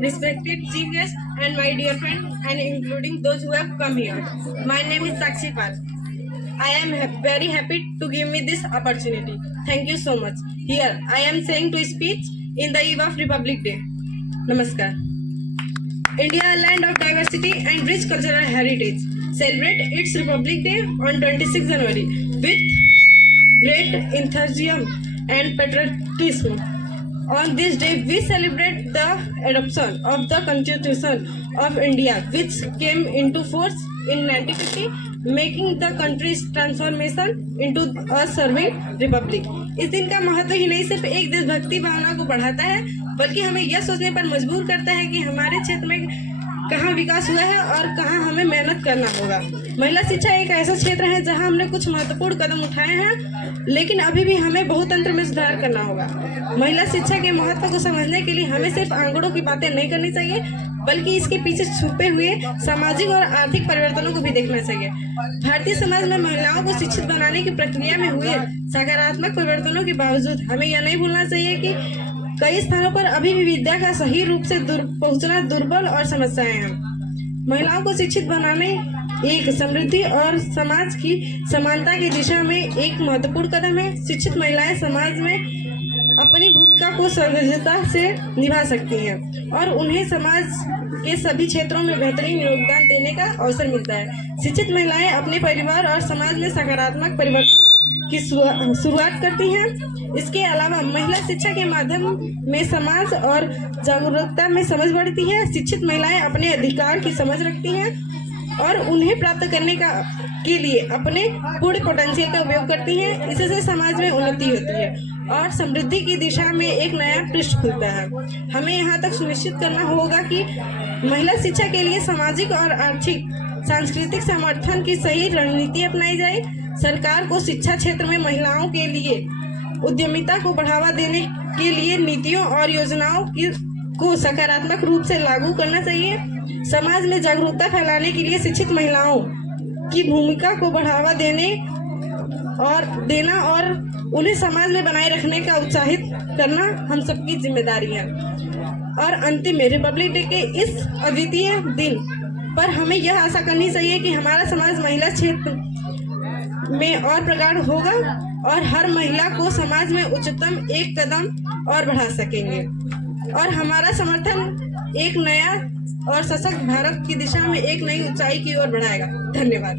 respected chief guest, and my dear friend, and including those who have come here. My name is Sakshi Pal. I am very happy to give me this opportunity. Thank you so much. Here, I am saying to speech in the eve of Republic Day. Namaskar. India, a land of diversity and rich cultural heritage, celebrate its Republic Day on 26 January with great enthusiasm and patriotism. On this day, we celebrate the adoption of the Constitution of India, which came into force in 1950, making the country's transformation into a serving republic. इस दिन का महत्व ही नहीं सिर्फ एक देशभक्ति भावना को बढ़ाता है, बल्कि हमें यह सोचने पर मजबूर करता है कि हमारे क्षेत्र में कहाँ विकास हुआ है और कहाँ हमें मेहनत करना होगा। महिला शिक्षा एक ऐसा क्षेत्र है जहाँ हमने कुछ महत्वपूर्ण कदम उठाए हैं, लेकिन अभी भी हमें बहुत तंत्र में सुधार करना होगा। महिला शिक्षा के महत्व को समझने के लिए हमें सिर्फ आंकड़ों की बातें नहीं करनी चाहिए, बल्कि इसके पीछे छुपे हुए सामाजिक और आर्थिक परिवर्तनों को भी देखना चाहिए। भारतीय समाज में महिलाओं को शिक्षित बनाने की प्रक्रिया में हुए सकारात्मक परिवर्तनों के बावजूद हमें यह नहीं भूलना चाहिए कि कई स्थानों पर अभी भी विद्या का सही रूप से पहुंचना दुर्बल और समस्याएं हैं। महिलाओं को शिक्षित बनाने एक समृद्धि और समाज की समानता की दिशा में एक महत्वपूर्ण कदम है। शिक्षित महिलाएं समाज में अपनी भूमिका को सहजता से निभा सकती हैं और उन्हें समाज के सभी क्षेत्रों में बेहतरीन योगदान देने का अवसर मिलता है। शिक्षित महिलाएं अपने परिवार और समाज में सकारात्मक परिवर्तन की शुरुआत करती हैं। इसके अलावा महिला शिक्षा के माध्यम में समाज और जागरूकता में समझ बढ़ती है। शिक्षित महिलाएं अपने अधिकार की समझ रखती हैं और उन्हें प्राप्त करने के लिए अपने पूर्ण पोटेंशियल का उपयोग करती हैं। इससे समाज में उन्नति होती है और समृद्धि की दिशा में एक नया पृष्ठ खुलता है। हमें यहाँ तक सुनिश्चित करना होगा कि महिला शिक्षा के लिए सामाजिक और आर्थिक सांस्कृतिक समर्थन की सही रणनीति अपनाई जाए। सरकार को शिक्षा क्षेत्र में महिलाओं के लिए उद्यमिता को बढ़ावा देने के लिए नीतियों और योजनाओं को सकारात्मक रूप से लागू करना चाहिए। समाज में जागरूकता फैलाने के लिए शिक्षित महिलाओं की भूमिका को बढ़ावा देना और उन्हें समाज में बनाए रखने का उत्साहित करना हम सबकी जिम्मेदारी है। और अंतिम में रिपब्लिक डे के इस अद्वितीय दिन पर हमें यह आशा करनी चाहिए कि हमारा समाज महिला क्षेत्र में और प्रगाढ़ होगा और हर महिला को समाज में उच्चतम एक कदम और बढ़ा सकेंगे और हमारा समर्थन एक नया और सशक्त भारत की दिशा में एक नई ऊंचाई की ओर बढ़ाएगा। धन्यवाद।